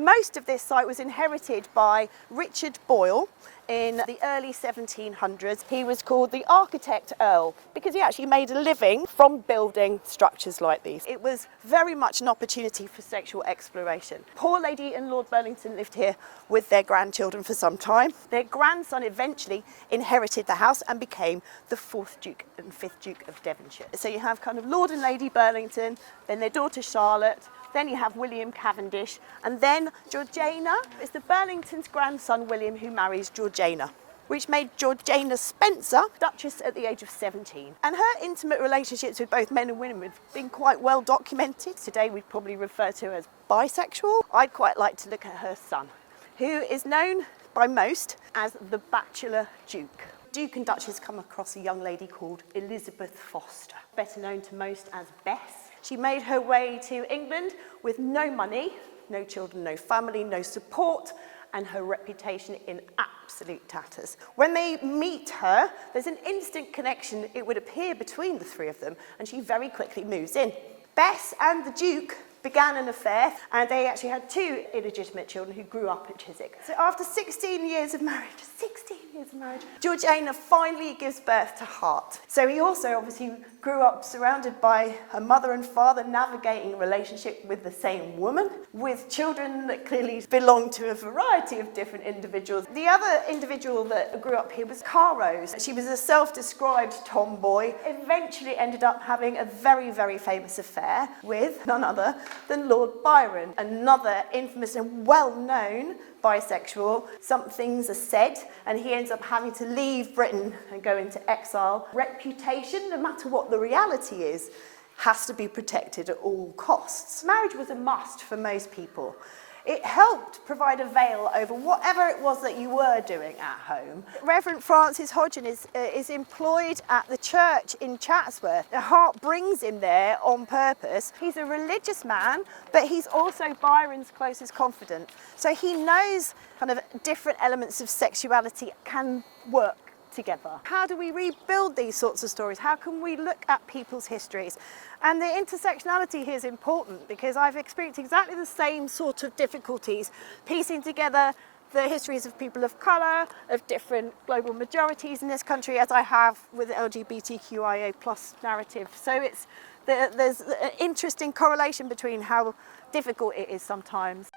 Most of this site was inherited by Richard Boyle in the early 1700s. He was called the Architect Earl because he actually made a living from building structures like these. It was very much an opportunity for sexual exploration. Poor Lady and Lord Burlington lived here with their grandchildren for some time. Their grandson eventually inherited the house and became the 4th Duke and 5th Duke of Devonshire. So you have kind of Lord and Lady Burlington, then their daughter Charlotte, then you have William Cavendish, and then Georgiana. It's the Burlington's grandson William who marries Georgiana, which made Georgiana Spencer Duchess at the age of 17. And her intimate relationships with both men and women have been quite well documented. Today we'd probably refer to her as bisexual. I'd quite like to look at her son, who is known by most as the Bachelor Duke. Duke and Duchess come across a young lady called Elizabeth Foster, better known to most as Bess. She made her way to England with no money, no children, no family, no support, and her reputation in absolute tatters. When they meet her, there's an instant connection, it would appear, between the three of them, and she very quickly moves in. Bess and the Duke began an affair, and they actually had 2 illegitimate children who grew up at Chiswick. So after 16 years of marriage, Georgiana finally gives birth to Hart. So he also obviously grew up surrounded by a mother and father, navigating a relationship with the same woman, with children that clearly belonged to a variety of different individuals. The other individual that grew up here was Rose. She was a self-described tomboy, eventually ended up having a very, very famous affair with none other than Lord Byron, another infamous and well-known bisexual. Some things are said, and he ends up having to leave Britain and go into exile. Reputation, no matter what the reality is, has to be protected at all costs. Marriage was a must for most people. It helped provide a veil over whatever it was that you were doing at home. Reverend Francis Hodgson is employed at the church in Chatsworth. Hart brings him there on purpose. He's a religious man, but he's also Byron's closest confidant. So he knows kind of different elements of sexuality can work together. How do we rebuild these sorts of stories? How can we look at people's histories? And the intersectionality here is important because I've experienced exactly the same sort of difficulties piecing together the histories of people of colour, of different global majorities in this country, as I have with the LGBTQIA+ narrative. So there's an interesting correlation between how difficult it is sometimes.